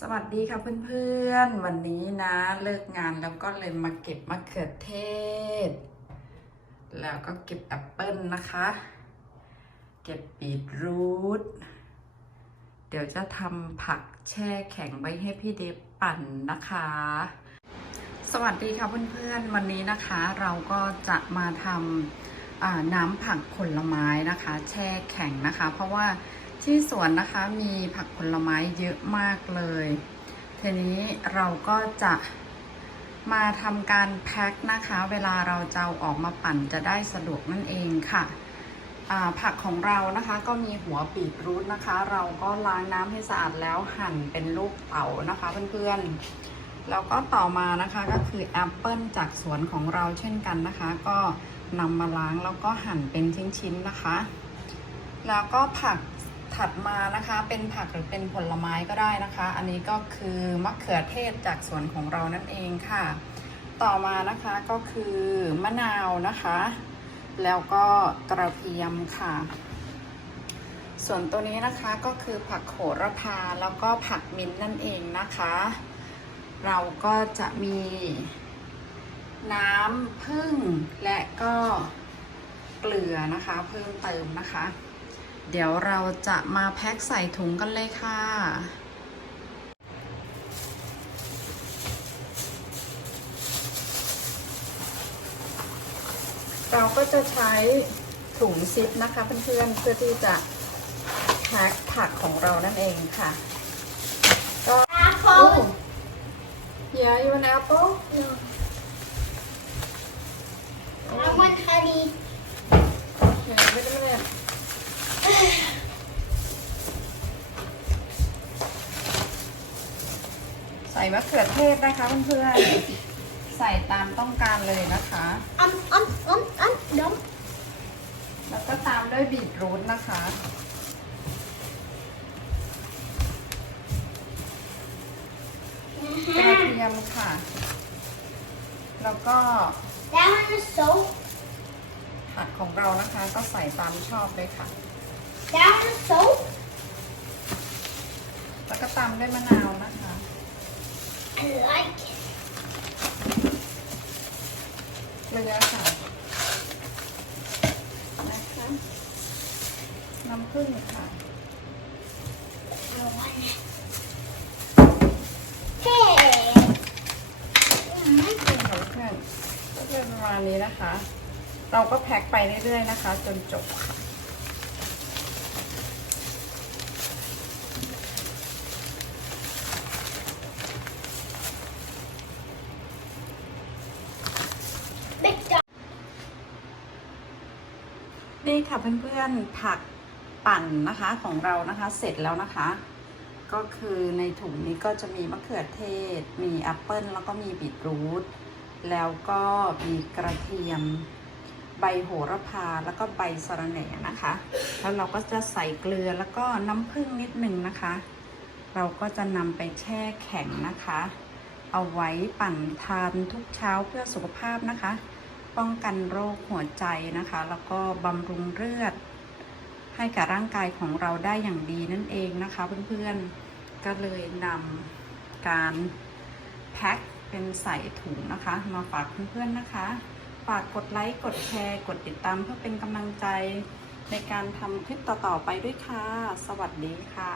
สวัสดีค่ะเพื่อนๆ วันนี้นะเลิกงานแล้วก็เลยมาเก็บมะเขือเทศ แล้วก็เก็บแอปเปิลนะคะ เก็บบีทรูทเดี๋ยวจะทำผักแช่แข็งไว้ให้พี่เดฟปั่นนะคะ สวัสดีค่ะเพื่อนๆ วันนี้นะคะเราก็จะมาทำน้ำผักผลไม้นะคะ แช่แข็งนะคะ เพราะว่า ที่สวนนะคะมีผักผลไม้เยอะมากเลยทีนี้เราก็จะมาทำการแพ็คนะคะ เวลาเราจะออกมาปั่นจะได้สะดวกนั่นเองค่ะผักของเรานะคะก็มีหัวบีทรูทนะคะ เราก็ล้างน้ำให้สะอาดแล้วหั่นเป็นลูกเต๋านะคะเพื่อนๆแล้วก็ต่อมานะคะก็คือแอปเปิลจากสวนของเราเช่นกันนะคะ ก็นำมาล้างแล้วก็หั่นเป็นชิ้นๆนะคะ แล้วก็ผัก ถัดมานะคะเป็นผักหรือเป็นผลไม้ก็ได้นะคะ อันนี้ก็คือมะเขือเทศจากสวนของเรานั่นเองค่ะ ต่อมานะคะก็คือมะนาวนะคะ แล้วก็กระเทียมค่ะ ส่วนตัวนี้นะคะก็คือผักโหระพาแล้วก็ผักมิ้นท์นั่นเองนะคะ เราก็จะมีน้ำผึ้งและก็เกลือนะคะ เพิ่มเติมนะคะ เดี๋ยวเราจะมาแพ็คใส่ถุงกันเลยค่ะ เราก็จะใช้ถุงซิปนะคะเพื่อนๆเพื่อที่จะแพ็คผักของเรานั่นเองค่ะ ก็ Apple? Yeah, you want apple? No. ใส่มะเขือเทศนะคะเพื่อนๆ ใส่ตามต้องการเลยนะคะ Um, um, um, um, no. แล้วก็ตามด้วยบีทรูทนะคะ กระเทียมค่ะ แล้วก็ That one is soap. ผักของเรานะคะก็ใส่ตามชอบเลยค่ะ That one is soap. แล้วก็ตามด้วยมะนาวนะคะ I like it. เกลือค่ะนะคะน้ำผึ้งค่ะ I want it. Hey. น้ำผึ้งของเพื่อนก็จะประมาณนี้นะคะ เราก็แพ็คไปเรื่อยๆนะคะ จนจบค่ะ ค่ะเพื่อนๆผักปั่นนะคะของเรานะคะเสร็จแล้วนะคะ ก็คือในถุงนี้ก็จะมีมะเขือเทศ มีแอปเปิลแล้วก็มีบีทรูทแล้วก็มีกระเทียม ใบโหระพาแล้วก็ใบสะระแหน่นะคะ แล้วเราก็จะใส่เกลือแล้วก็น้ำผึ้งนิดนึงนะคะ เราก็จะนำไปแช่แข็งนะคะ เอาไว้ปั่นทานทุกเช้าเพื่อสุขภาพนะคะ ป้องกันโรคหัวใจนะคะ แล้วก็บำรุงเลือด ให้กับร่างกายของเราได้อย่างดีนั่นเองนะคะเพื่อนๆ ก็เลยนำการแพ็คเป็นใส่ถุงนะคะ มาฝากเพื่อนๆนะคะ ฝากกดไลค์กดแชร์กดติดตามเพื่อเป็นกำลังใจในการทำคลิปต่อๆไปด้วยค่ะ สวัสดีค่ะ